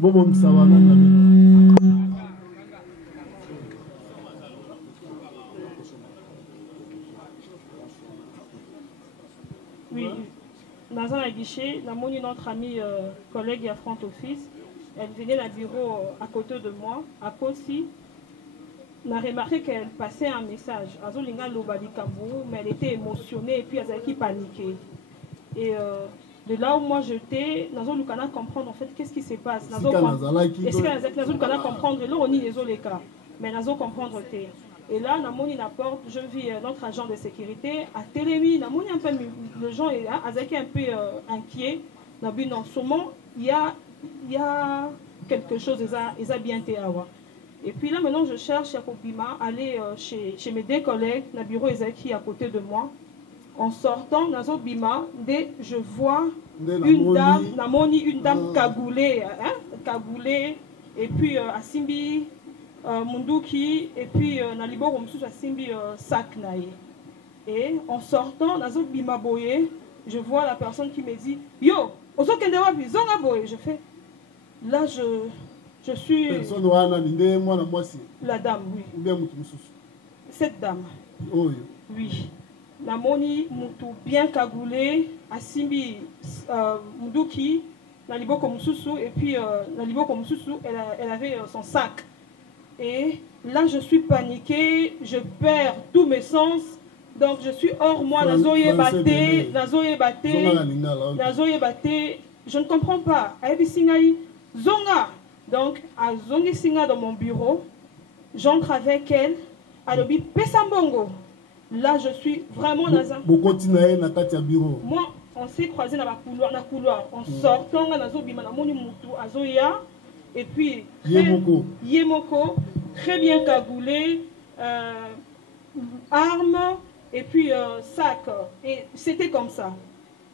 Oui, dans un guichet, notre amie collègue à front office, elle venait au bureau à côté de moi, à Kossi. On a remarqué qu'elle passait un message. Mais elle était émotionnée et puis elle avait paniqué. Et de là où moi j'étais, nous allons comprendre en fait qu'est-ce qui se passe. Est-ce que nous allons comprendre? Là, on y est les cas. Mais nous allons comprendre. Et là, la porte, je vis notre agent de sécurité à Télémi. Le gens est un peu inquiet. Non, seulement il y a quelque chose, ils ont bien été à voir. Et puis là, maintenant, je cherche à Kopima, aller chez mes deux collègues, dans le bureau Ezeki à côté de moi. En sortant dans un bima, je vois une dame cagoulée, et puis à Simbi, Munduki, et puis Nalibo Romsus à Simbi sac naïe. Et en sortant dans un bima boye, je vois la personne qui me dit yo, oso kendewa bizonga boye. Je fais là, je suis la dame, oui. Cette dame. Oui. Namoni mutu bien cagoulé, Asimbi Mduki, Nalibo Komsusu, et puis Nalibo Komsusu, elle avait son sac. Et là, je suis paniquée, je perds tous mes sens, donc je suis hors moi, Nazoye Baté, je ne comprends pas. Ayebi Singaï, Zonga. Donc, à Zongi Singa dans mon bureau, j'entre avec elle, à l'obi Pesambongo. Là, je suis vraiment dans un... Moi, on s'est croisés dans la couloir. En sortant, et puis, Yemoko, très bien cagoulé, arme, et puis sac. Et c'était comme ça.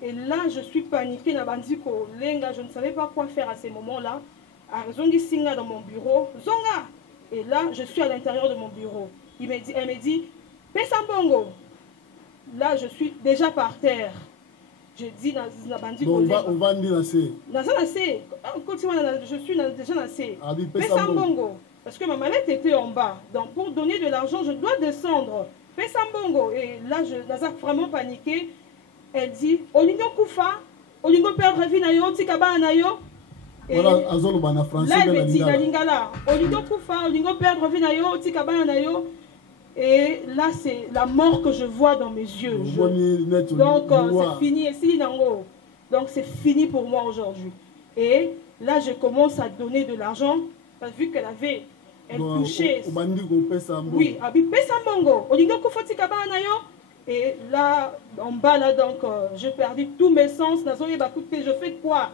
Et là, je suis paniquée. Je ne savais pas quoi faire à ces moments-là. Zongi Singa dans mon bureau. Zonga! Et là, je suis à l'intérieur de mon bureau. Elle me dit, Pesambongo. Là, je suis déjà par terre. Je dis dans la bandit. On va dire assez. Je suis déjà assez. Pesambongo. Parce que ma mallette était en bas. Donc, pour donner de l'argent, je dois descendre. Pesambongo. Et là, je suis vraiment paniqué. Elle dit, Olingo Koufa, Olingo perdre vie na yo, Tikaba na yo. Et là, elle me dit, Nalingala, Olingo Koufa, Olingo perdre vie na yo, Tikaba na yo. Et là, c'est la mort que je vois dans mes yeux. Donc, c'est fini. Donc, c'est fini pour moi aujourd'hui. Et là, je commence à donner de l'argent. Vu qu'elle avait... Elle touchait... Oui, Pesambongo. Et là, en bas, là, donc, j'ai perdu tous mes sens. Je fais quoi?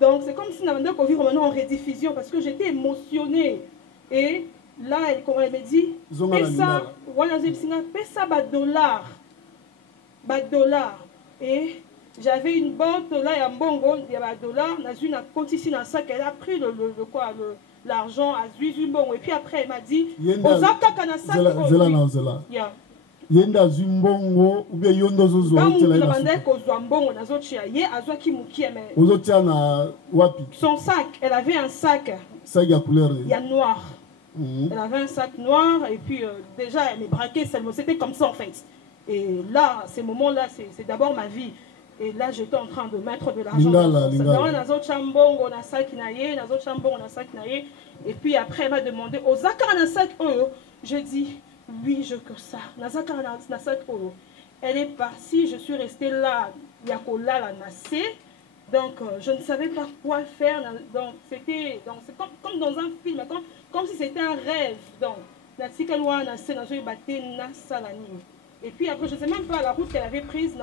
Donc, c'est comme si on vit maintenant en rediffusion parce que j'étais émotionnée. Et... là, elle me dit, pesa $. Et j'avais une botte là, il y a un bongo, il y a $. Elle a pris l'argent à Zuizumbo. Et puis après, elle m'a dit, Ozaka Kanasa. Yenda Zumbongo, ou bien Yondo Zozo. Son sac, elle avait un sac. Il y a noir. Elle avait un sac noir et puis déjà elle me braquait seulement. C'était comme ça en fait. Et là, ces moments-là, c'est d'abord ma vie. Et là, j'étais en train de mettre de l'argent. Et puis après, elle m'a demandé, je dis, oui, je que ça. Elle est partie, je suis restée là. Yakola la nassé. Donc, je ne savais pas quoi faire. Donc, c'est comme dans un film, comme si c'était un rêve. Donc, et puis après, je ne sais même pas la route qu'elle avait prise.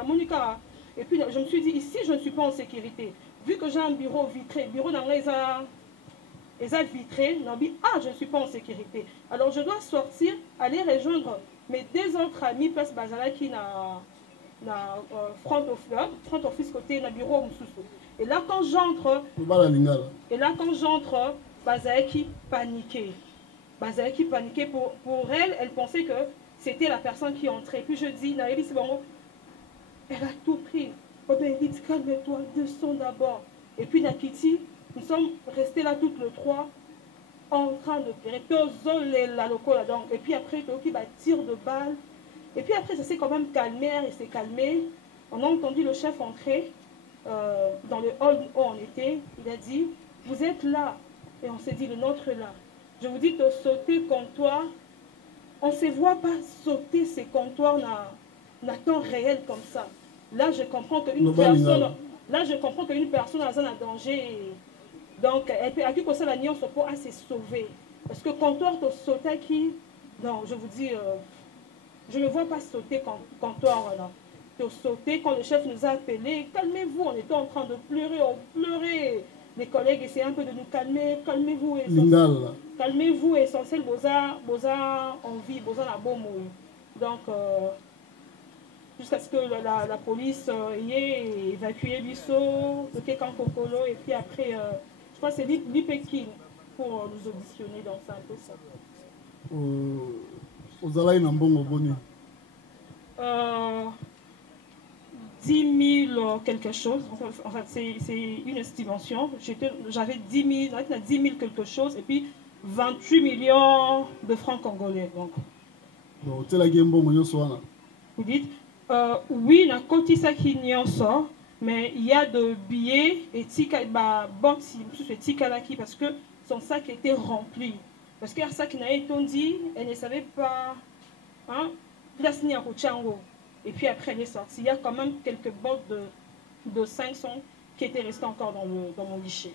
Et puis, je me suis dit, ici, je ne suis pas en sécurité. Vu que j'ai un bureau vitré, bureau dans les vitré, je ne suis pas en sécurité. Alors, je dois sortir, aller rejoindre mes deux autres amis, place Bazala, qui n'a front office côté na bureau Moussoussou. Et là quand j'entre Bazaeki paniquait. Pour elle, elle pensait que c'était la personne qui entrait. Puis je dis, elle a tout pris. Oh ben dit, calme-toi, descends d'abord. Et puis Nakiti, Nous sommes restés là toutes les trois en train de pleurer. Et puis après, il va tirer de balles. Et puis après, ça s'est quand même calmé, il s'est calmé. On a entendu le chef entrer dans le hall où on était. Il a dit, vous êtes là. Et on s'est dit, le nôtre est là. Je vous dis de sauter comptoir. On ne se voit pas sauter ces comptoirs dans temps réel comme ça. Là, je comprends qu'une personne, est en danger. Donc, elle peut accueillir ça la nuit, on se peut se sauver. Parce que comptoir, tu sauter qui. Non, je vous dis, je ne vois pas sauter comptoir là. Tu sauter quand le chef nous a appelés. Calmez-vous, on était en train de pleurer, on pleurait. Les collègues essayaient un peu de nous calmer. Calmez-vous. Calmez-vous, essentiel, boza envie, boza la bombe. Donc, jusqu'à ce que la police ait évacué Bisso, le Kekan Kokolo, et puis après, je crois que c'est l'IPEKIN pour nous auditionner, donc c'est un peu ça. Aux Alaïs Nambongo Boni 10 000 quelque chose, en fait c'est une estimation, j'avais 10 000 quelque chose, et puis 28 millions de francs congolais. Donc. Vous dites oui, na koti ça qui n'y en sort, mais il y a de billets et tika parce que son sac était rempli. Parce que ça qui n'a été dit, elle ne savait pas, hein, place ni à Kochango. Et puis après elle est sortie. Il y a quand même quelques bottes de 500 qui étaient restées encore dans mon guichet.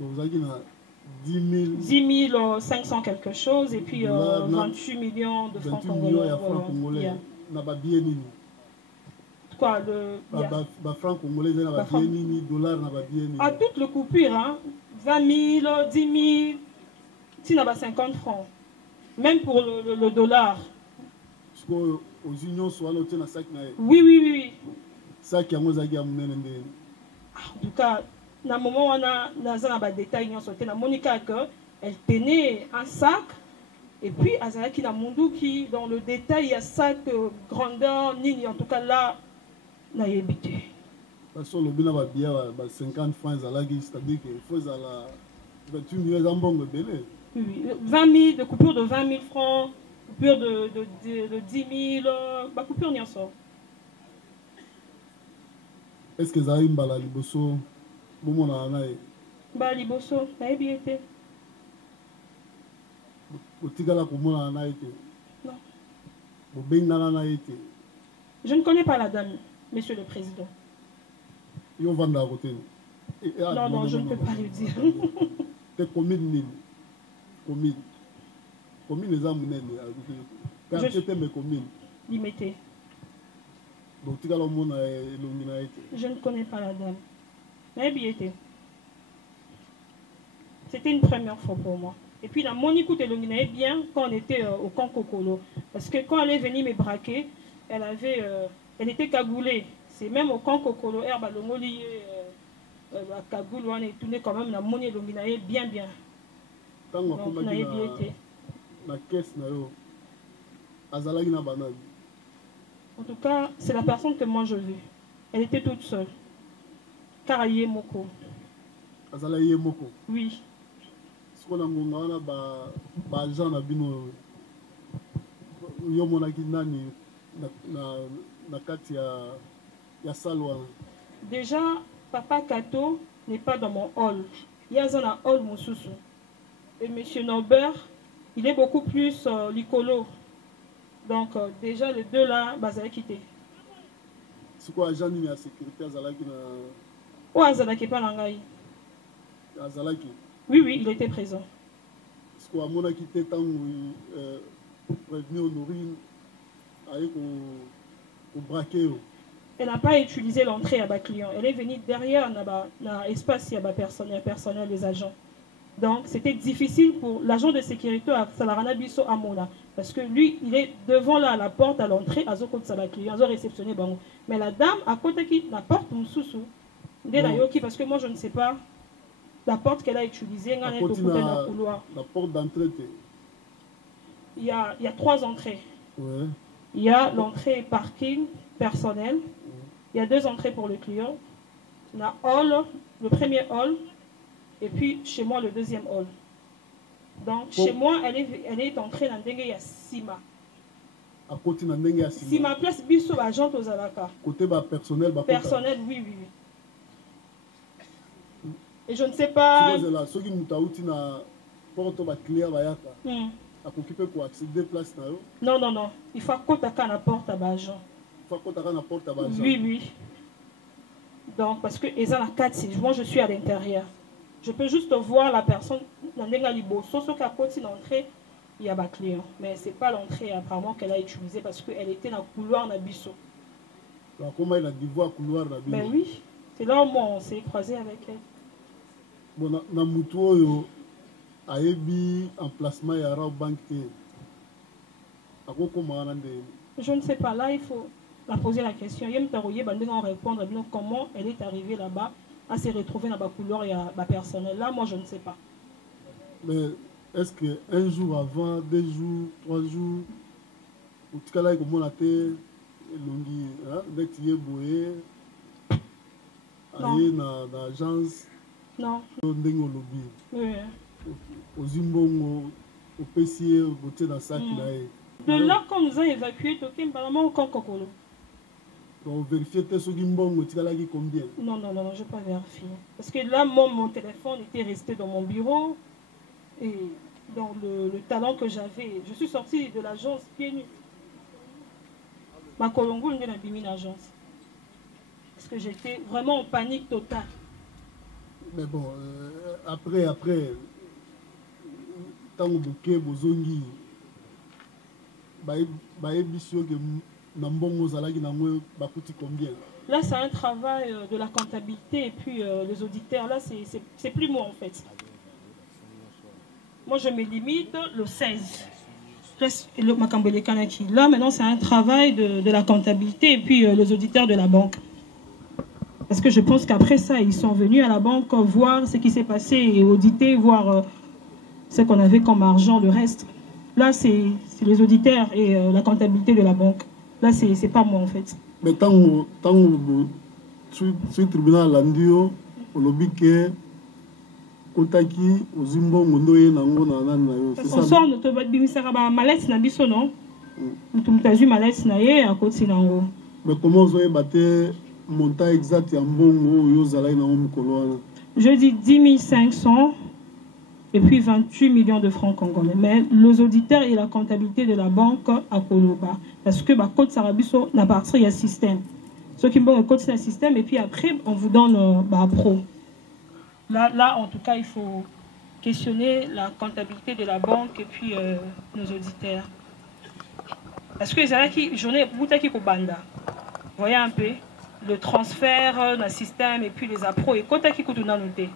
Donc vous avez 10 500 quelque chose et puis 28 millions de francs congolais. Quoi, francs congolais, à toute le coupure, hein, 20 000, 10 000, si on a 50 francs. Même pour le dollar. Oui. Ça qui a en tout cas, dans le moment où on a des détails, elle tenait un sac. Et puis, Azalaki na Mundu qui, dans le détail, il y a sac, grandeur, nini, en tout cas là, n'a évité. Parce que le bina va bien 50 francs, c'est-à-dire qu'il faut 28 millions d'ambongs belé. Oui, 20 000, de coupure de 20 000 francs, coupure de 10 000, coupure n'y en sort. Est-ce que Zahim Bala Liboso, Boumona Anaï Bala Liboso, n'a évité. Non. Je ne connais pas la dame, monsieur le président. Non, je ne peux pas le dire. C'est commune. Commune les âmes. Limité. Je ne connais pas la dame. Mais bien été. C'était une première fois pour moi. Et puis la Monique Telongina est bien quand on était au camp Kokolo. Parce que quand elle est venue me braquer, elle était cagoulée. C'est même au camp Kokolo, Herba Longoli, Kagoul, on est tourné quand même la Monique Telongina est bien. Donc on a bien été. En tout cas, c'est la personne que moi je veux. Elle était toute seule. Karaye Moko. Moko. Oui. On a bino yomonaki nani na kati ya salwa. Déjà, Papa Kato n'est pas dans mon hall. Il y a un hall Moussousou. Et Monsieur Norbert, il est beaucoup plus licolo. Donc déjà les deux là, Bazala quitté. C'est quoi Janine la sécurité Azalaki na ou Azalaki pas langai. Azalaki. Oui, il était présent. Est-ce qu'on a mon quitté tant prévenu Honorine avec au braquer. Elle n'a pas utilisé l'entrée à bas client. Elle est venue derrière l'espace à bas personnel des agents. Donc c'était difficile pour l'agent de sécurité à Salarana Bisso Amona. Parce que lui, il est devant là, à la porte à l'entrée, à Zoko de Sabakli, à Zoko réceptionné Bango. Mais la dame, à côté qui la porte, parce que moi je ne sais pas la porte qu'elle a utilisée. La porte d'entrée. Il y a 3 entrées. Ouais. Il y a l'entrée parking personnel. Il y a 2 entrées pour le client. Il y a hall, le premier hall. Et puis chez moi, le deuxième hall. Donc chez moi, elle est entrée dans Dengue Sima. À côté de Dengue Si Sima. ma place, biso agent aux Alaka. Côté personnel, personnel, oui, oui, oui. Et je ne sais pas. C'est là, ceux qui m'ont dit na porte ba client ba yaka. À occuper pour accéder place na yo. Non, non, non. Il faut qu'à la porte à agent. Il faut qu'à la porte à agent. Oui, oui. Donc parce que ils ont la 4, moi je suis à l'intérieur. Je peux juste voir la personne dans les galibos. Sauf qu'à côté d'entrée, il y a un client. Mais ce n'est pas l'entrée apparemment qu'elle a utilisée parce qu'elle était dans le couloir d'Abisso. Alors comment elle a dit voir couloir d'Abisso? Ben oui, c'est là où on s'est croisé avec elle. Bon, dans Moutou, a eu emplacement et à banque. Je ne sais pas, là il faut la poser la question. Il y a répondre comment elle est arrivée là-bas à se retrouver dans le couloir et à personnel. Là, moi je ne sais pas. Mais est-ce qu'un jour avant, 2 jours, 3 jours, au tout cas là, comment on a été, dès qu'il y a boué, aller dans l'agence, non. Au lobby, oui. au Zimbongo, au PCA, au côté dans sac. De là, quand nous avons évacué, apparemment, au Kokolo. Donc, vérifier ce Zimbongo, tu as combien? Non, non, non, non, je n'ai pas vérifié. Parce que là, mon téléphone était resté dans mon bureau. Et dans le talent que j'avais, je suis sortie de l'agence pieds nus. Ma Colongo n'est pas dans l'agence. Parce que j'étais vraiment en panique totale. Mais bon, après, tant que bouquet, bozongi, combien? Là, c'est un travail de la comptabilité et puis les auditeurs. Là, c'est plus moi en fait. Moi, je me limite le 16. Là, maintenant, c'est un travail de la comptabilité et puis les auditeurs de la banque. Parce que je pense qu'après ça, ils sont venus à la banque voir ce qui s'est passé et auditer, voir ce qu'on avait comme argent, le reste. Là, c'est les auditeurs et la comptabilité de la banque. Là, c'est pas moi, en fait. Mais tant que sur le tribunal, au lobby, Otaki, au Zimbabwe, on sort notre mallette na biso non. Nous mallette na ye à côté nango. Mais comment vous avez battu montant exact en bon je dis 10 500 et puis 28 millions de francs congolais. Mais les auditeurs et la comptabilité de la banque à Koloba. Parce que bah, Côte Sarabiso, la partie, il y a système. Ceux qui vont côté le système et puis après, on vous donne pro. Là, en tout cas, il faut questionner la comptabilité de la banque et puis nos auditeurs. Parce que les journée Boutaki Kobanda. Vous voyez un peu le transfert d'un système et puis les appros et Kotaki Kotuna noté.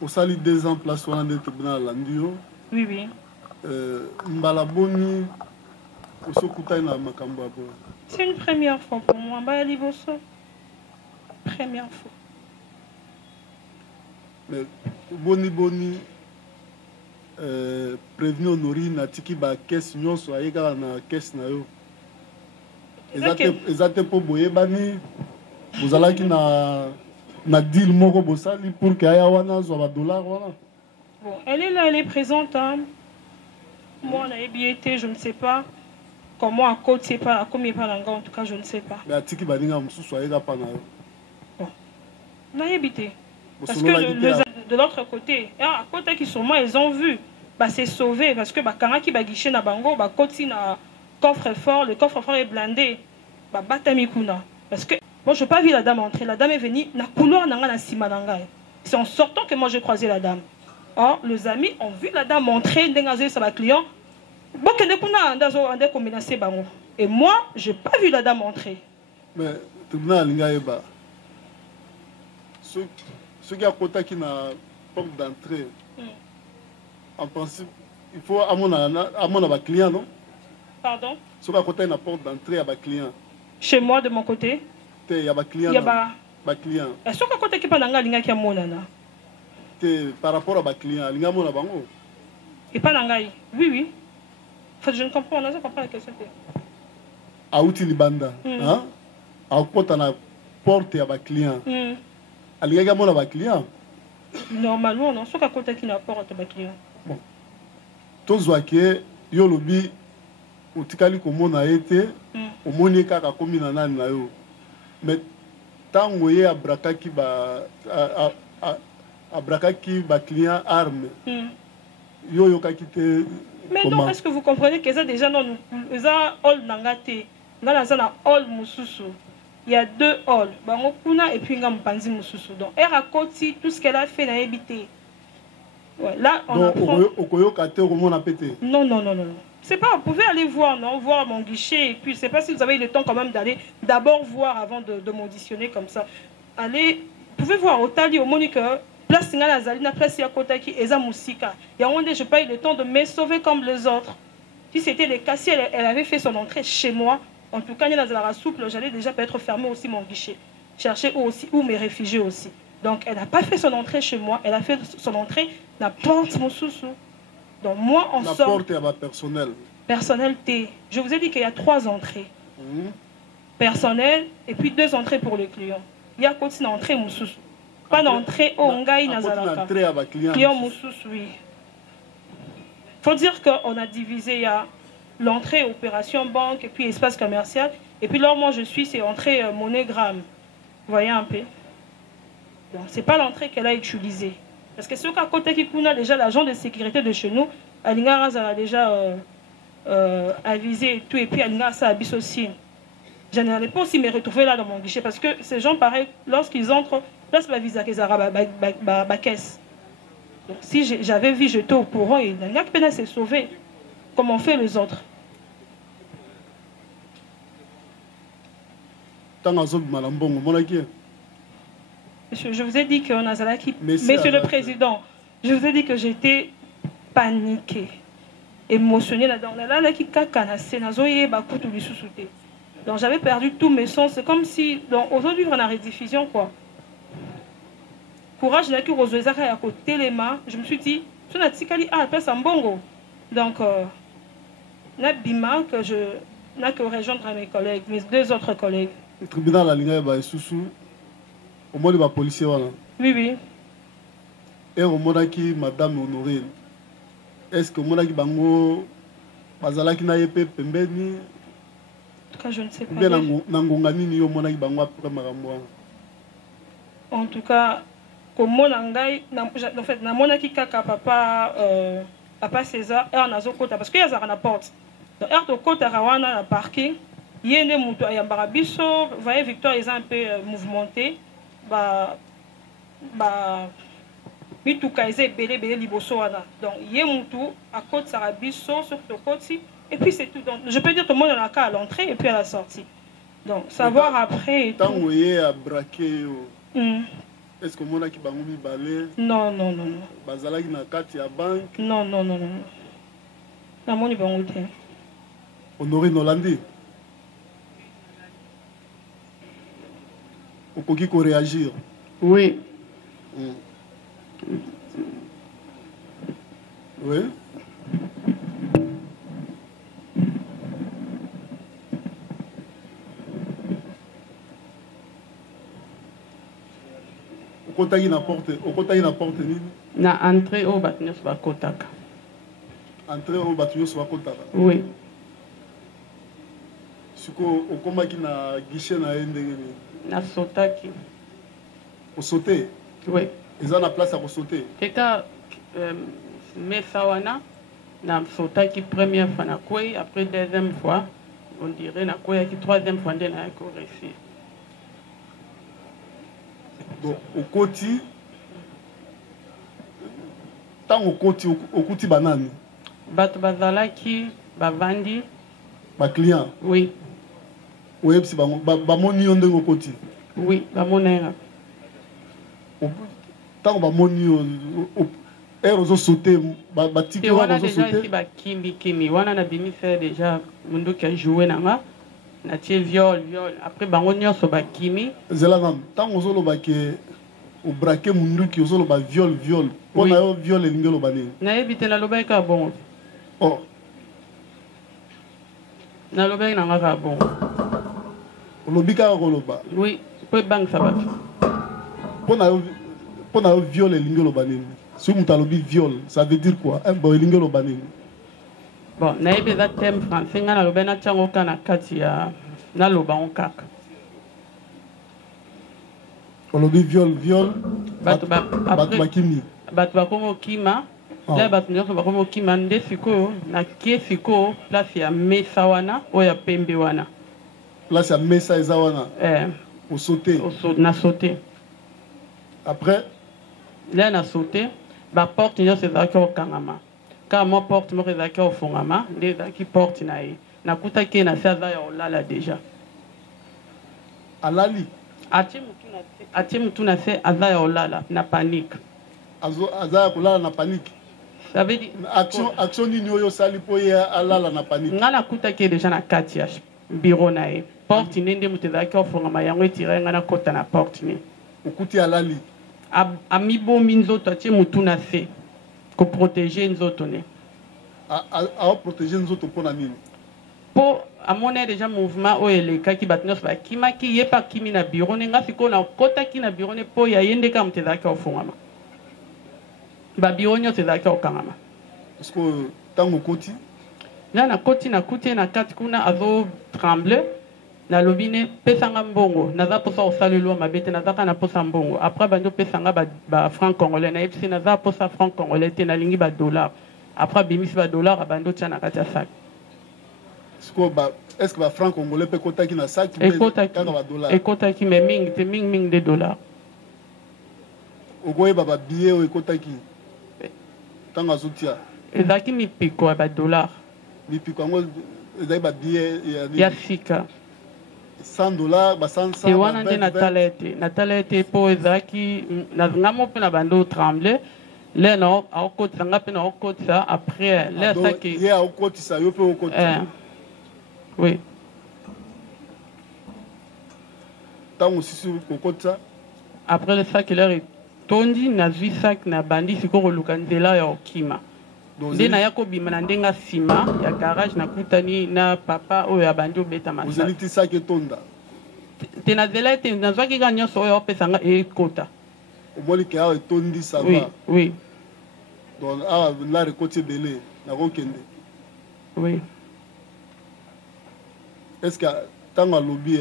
Au salut 2 ans, place on a tribunal Landio. Oui, oui. Mbalaboni, au Sokuta na Makambo. C'est une première fois pour moi. Première fois. Mais boni prévenu honori na tiki ba caisse nyonso ayeka na caisse na yo. Ezate po boye bani bozalaki na deal moko bosali pour que aya wana zo ba dollar wana. Bon, elle est là, elle est présente hein. Moi on a été, je ne sais pas comment à côté c'est pas à combien pas là en tout cas je ne sais pas. Mais tiki baninga mususu ayeka pa na yo. Bon. On a habité. Parce que de l'autre côté, à côté qui sont moi, ils ont vu, bah, c'est sauvé. Parce que bah, quand qui va guicher na bango, bah, côté na coffre-fort, le coffre-fort est blindé. Bah, batamikuna. Parce que moi, je n'ai pas vu la dame entrer. La dame est venue, na couloir na sima nangai. C'est en sortant que moi, j'ai croisé la dame. Or, les amis ont vu la dame entrer, n'engagé sur la client. Et moi, je n'ai pas vu la dame entrer. Mais, tout le monde ceux qui ont qui na porte d'entrée, en principe, il faut à mon client, non? Pardon? Ceux qui ont na porte d'entrée à ma client. Chez moi, de mon côté? Il y a ma client. Il y a ma client. Est-ce que côté qui parle d'anglais qui a mon nana? Par rapport à ma client, il y a mon bango. Et pas d'anglais? Oui, oui. Enfin, je ne comprends pas, je comprends la question. À outil libanda, hein? À côté na porte à ma client. Aliga mon client. Normalement, non. Ce qu'à qui n'apporte pas client. Bon. Tous voient que yo lobby au tikali comme on a été, au monika ka komi na nani na yo. Mais tant que vous avez un client arme, vous avez quitté. Mais non, est-ce que vous comprenez que ça déjà non, ça all nangate, nangana all mususu. Il y a 2 all, bangokuna et puis ngampanzi mususu. Donc elle raconte tout ce qu'elle a fait na ebité. Ouais, là on apprend. Non non non non. C'est pas, vous pouvez aller voir, non, voir mon guichet, et puis je sais pas si vous avez le temps quand même d'aller d'abord voir avant de m'auditionner comme ça. Allez, vous pouvez voir au Tali, au Monique, place Singala Zalina, place Yakotaki, Eza Moussika. Et à un moment donné, je n'ai pas eu le temps de me sauver comme les autres. Si c'était le cas, si elle avait fait son entrée chez moi, en tout cas, dans la souple, j'allais déjà peut-être fermer aussi mon guichet. Chercher où me réfugier aussi. Donc, elle n'a pas fait son entrée chez moi, elle a fait son entrée dans la porte mon sous-sous. Donc moi, on sort... La porte est à personnel. Personnel T. Je vous ai dit qu'il y a 3 entrées. Personnel et puis 2 entrées pour le client. Il y a quoi une entrée moussous. Pas d'entrée au Ngaï Nazalaka. Client moussous, oui. Il faut dire qu'on a divisé, il y a l'entrée opération banque et puis espace commercial. Et puis là, moi je suis, c'est entrée MoneyGram. Vous voyez un peu. Ce n'est pas l'entrée qu'elle a utilisée. Parce que ce qu'à côté qui a déjà l'agent de sécurité de chez nous, Alingaraz a déjà avisé et tout, et puis Alingaraz a avisé aussi. Je n'allais pas aussi me retrouver là dans mon guichet, parce que ces gens, pareil, lorsqu'ils entrent, place la visa qu'ils ont ma caisse. Donc si j'avais vu, j'étais au courant, et il n'y a que peine à se sauver, comme on fait les autres. Monsieur, je vous ai dit qu'on a Zalaki. Monsieur le Président, je vous ai dit que j'étais paniquée, émotionnée là-dedans. Donc j'avais perdu tous mes sens. C'est comme si, aujourd'hui, on a rediffusion, quoi. Courage, n'a que Rosoezaka à côté les mains. Je me suis dit, tu n'as tikali à la en bongo. Donc, n'a bima que je n'ai que rejoindre mes collègues, mes 2 autres collègues. Le tribunal a l'ingé sous. Au moins, les policiers, voilà. Oui, oui. Et au moins, qui Madame Honorine, est-ce que au moins, qui bango, bazala qui n'a pas pembeni? En tout cas, je ne sais pas. Bien, n'angongani ni au moins, qui bango après marambo. En tout cas, comme mon angai, en fait, na mona qui kaka papa César, et on a zokota parce qu'il y a zara na porte. Donc, er to kota rawana na parking, yene muto ayambara biso, voyez Victor est un peu mouvementé. Mituka eze belé liboso wana. Donc yé mutu à côté sarabiso sur le côté et puis c'est tout. Donc je peux dire tout le monde en a qu'à à l'entrée et puis à la sortie. Donc savoir après. Tant que vous à braquer, est-ce que mon a qui bangoumi balé? Non non non non. Bazala qui na carte à banque? Non non non non. Na moni bangoute. Honorine Hollandi. Au qui qu'on réagir. Oui. Oui. Au côté il n'apporte ni. Na entrée au bâtiment sur la kotaka. Entrée au bâtiment sur la kotaka. Oui. Ce au combat qui na guichet na ndenge. Na sotaki. Au sauter? Oui. Ils ont la place à sauter. Et quand Messawana, na sotaki première fois na quoi, après 2e fois, on dirait na quoi qui 3e fois de na réussi. Donc au côté, tant au côté banane. Bato bazalaki, bavandi. Ba client. Oui. Oui, c'est ba moni on au côté. Oui, ba monenga. Tant ba moni on sauté, ba ticket on sauté. Ici ba kimi wana na bimi faire déjà mundo qui a joué nanga na tie viol après bango nyonso ba kimi zela nam tant on zolo ba ke au braquer mundo qui zolo ba viol on a viol lingelo ba ni na ebite na loba ka bon oh na loba na nga bon lobika ko loba oui peut bank ça va Pour un viol et l'ingelo banini. Si vous avez viol, ça veut dire quoi? Un boy l'ingelo banini. Bon, na ebe za thème français nga na lobe na tiango kana kati ya na loba on kaka. On a viol, Batu bakimi. Batu bakomo kima. Là batu nyonso bakomo kima nde siko na kie siko place ya mesa wana oya pembe wana. Place ya mesa eza wana. Au sauter. Na sauter. Après là na sauter ba porte nyonso ezalaki okangama. Car moi porte mo ezalaki ofungama nde ezalaki porte na ye. Nakutaki na se aza ya olala déjà. Alali. Atie mutu na se aza ya olala na panique. Aza ya kolala na panique. Ça veut dire action nini oyo sali po ya alala na panique. Nga nakutaki déjà na kati ya bureau na ye. Porte nende mutu ezalaki ofungama yango etire nga na kota na porte ni. Okuti alali. Amibomi nzoto atie mutu na se ko protéger nzoto ne. A protéger nzoto pona nini? Po amone déjà mouvement o elekaki batnos ba kimaki yepa kimi na bureau ne nga siko na kota ki na bureau ne po ya yende ka mutu ezalaki ofungama. Ba bureau nyonso ezalaki okangama. Parce que tango koti là na koti na kuti na kati kuna azo tremble na lobine pesanga mbongo naza posa osalelwa mabete nazaka na posa mbongo après bando pesanga ba franc congolais na epsi naza posa franc congolais te na lingi ba dollar après bimisi ba dollar bando tia na kati ya sac. Est-ce que ba franc congolais peut kota ki na sac kaka ba dollar ekota ki mais mingi te mingi de dollars ogoye ba billet o ekota ki tanga zutia ezaki mipiko ba dollar mipiko ngo ezai ba billet ya fika $100 ba 100 et wana nde natalete po ezalaki ngamo mpe na bando tremble le na aokotisa nga mpe na okotisa après le asaki ye aokotisa yo mpe okotisa oui ntango mosusu kokotisa après le sac leur etondi nazwi sac na bandi siko koluka nzela ya okima nde naya kobima na ndenga nsima ya garage nakutani na papa oyo abandi obeta masaki sac etonda te nazela ete nazwaki kaka nyonso oyo opesanga ekota omoni ke awa etondi sava oui donc awa lare ekoti ebele nakokende oui est-ce que ntango alobi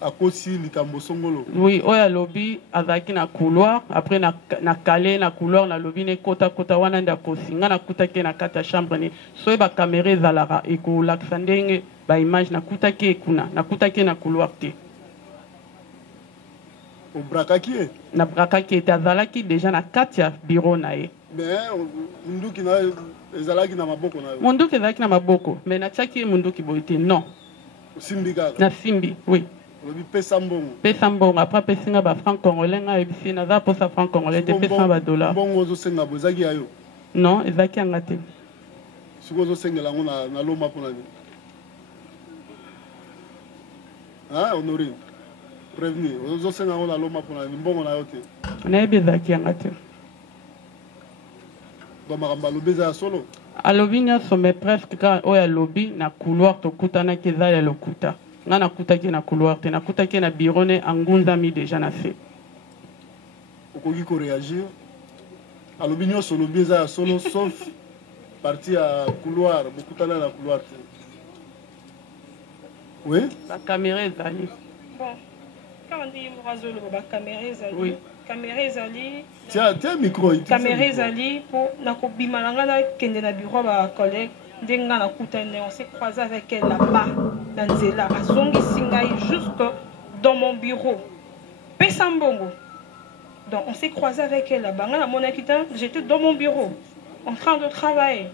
akosi likambo songolo oui oyo alobi azalaki na couloir après na kale na couloir na lobi ne kota wana nde akosi nga nakutaki na kati ya chambre ne soki bakamera ezalaka ekolakisa ndenge baimage nakutaki ekuna nakutaki na couloir te obrakaki ye nabrakaki ete azalaki déjà na kati ya bureau na ye mais munduki na ezalaki na maboko na yo munduki ezalaki na maboko mais natiaki ye munduki boye te non simbi kaka na simbi oui lobi pesa mbongo après apesinga ba franc congolais nga yebisi naza posa franc congolais te pesanga ba dollar mbongo ozosenga bo ezalaki ya yo non ezalaki yanga te sikoyo ozosengela yango na loma mpona nini honorine prévenir ozosenga yango na loma mpona nini mbongo na yo te nayebi ezalaki yanga te do makambo alobi eza ya solo alobi nyonso mais presque ka oyo alobi na couloir tokutanaki eza ya lokuta nga nakutaki na couloir te nakutaki na bureau ne angunzami déjà na se okoki koréagir alobi nyonso olobi eza ya solo sauf partie ya couloir bokutana na couloir te oui bacaméra ezali bon quand on dit morazolo bacaméra ezali oui caméra ezali tiens micro caméra ezali po nakobima na nga nakende na bureau ba collègue ndenge nga nakutani on s'est croisé avec elle là-bas na nzela azongisi ngai jusque dans mon bureau pesa mbongo donc on s'est croisé avec elle là-bas nga namonaki te j'étais dans mon bureau en train de travailler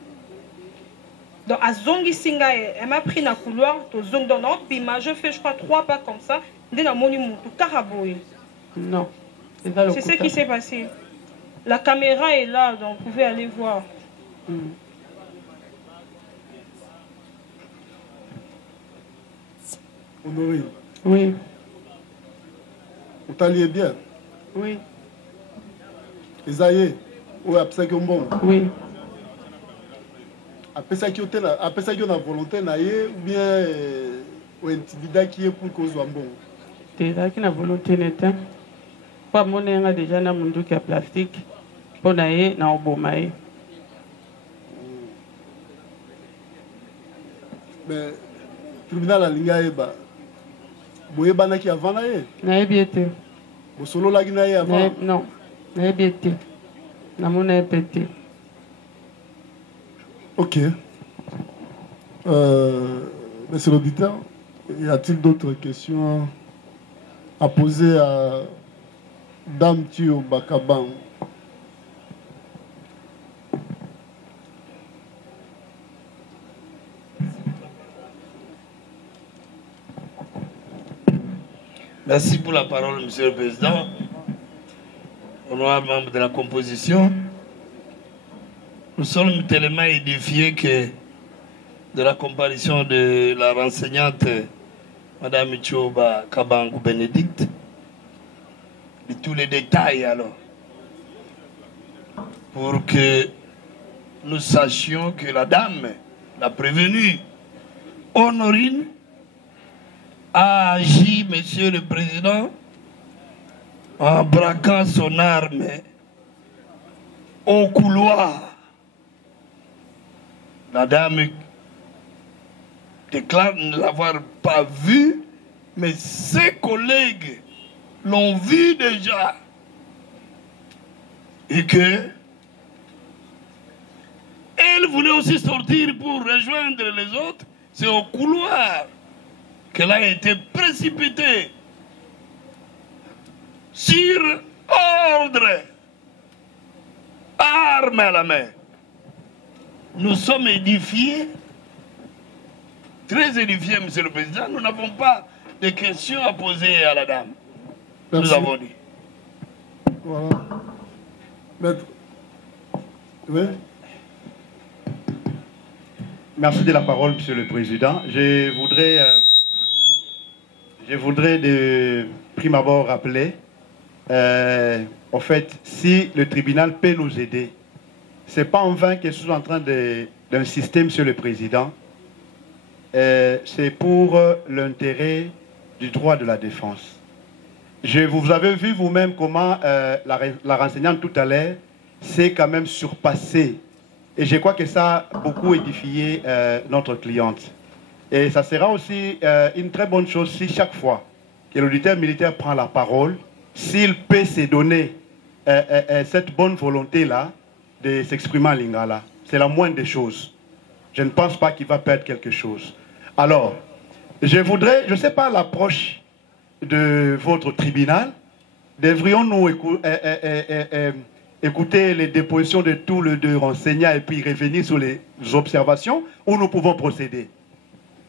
donc azongisi ngai elle m'a pris na couloir tozongi donc naobima je fais je crois 3 pas comme ça nde namoni mutu kaka boye non c'est ce qui s'est passé. La caméra est là, donc vous pouvez aller voir. Honorine. Oui. Vous t'alliez bien? Oui. Esaïe, oui, après ça, bon. Oui. Après ça, on a volonté, ou bien on intimida qui est pour qu'on soit bon. C'est ça qui a volonté n'était. fois monenga déjà na munduki ya plastique pona ye na oboma ye. Mais tribunal alinga yeba boyebana ki avant na ye nayebi ete bosololaki na ye avant non nayebi ete namona ye pe te. Ok. Monsieur l'auditeur, y a-t-il d'autres questions à poser à Dame Thio Bakaban? Merci pour la parole, Monsieur le Président. Honorable membre de la composition, nous sommes tellement édifiés que de la comparution de la renseignante Madame Thioba Kabangou Bénédicte, de tous les détails alors, pour que nous sachions que la dame, la prévenue, Honorine, a agi, Monsieur le Président, en braquant son arme au couloir. La dame déclare ne l'avoir pas vu, mais ses collègues l'ont vu déjà. Et que elle voulait aussi sortir pour rejoindre les autres. C'est au couloir qu'elle a été précipitée sur ordre, arme à la main. Nous sommes édifiés, très édifiés, Monsieur le Président. Nous n'avons pas de questions à poser à la dame. Merci. Nous avons dit. Voilà. Maître. Oui. Merci de la parole, Monsieur le Président. Je voudrais de prime abord rappeler, en fait, si le tribunal peut nous aider, ce n'est pas en vain que je suis en train d'insister, Monsieur le Président. C'est pour l'intérêt du droit de la défense. Vous avez vu vous-même comment la renseignante tout à l'heure s'est quand même surpassée. Et je crois que ça a beaucoup édifié notre cliente. Et ça sera aussi une très bonne chose si chaque fois que l'auditeur militaire prend la parole, s'il peut se donner cette bonne volonté-là de s'exprimer en lingala. C'est la moindre des choses. Je ne pense pas qu'il va perdre quelque chose. Alors, je ne sais pas l'approche de votre tribunal. Devrions-nous écouter les dépositions de tous les deux renseignants et puis revenir sur les observations, ou nous pouvons procéder?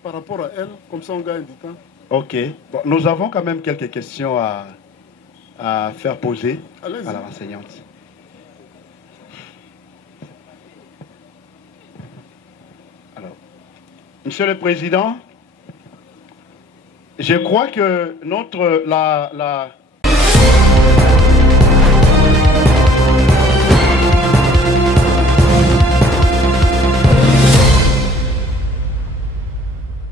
Par rapport à elle, comme ça on gagne du temps. Ok. Bon, nous avons quand même quelques questions à faire poser à la renseignante. Alors, Monsieur le Président, je crois que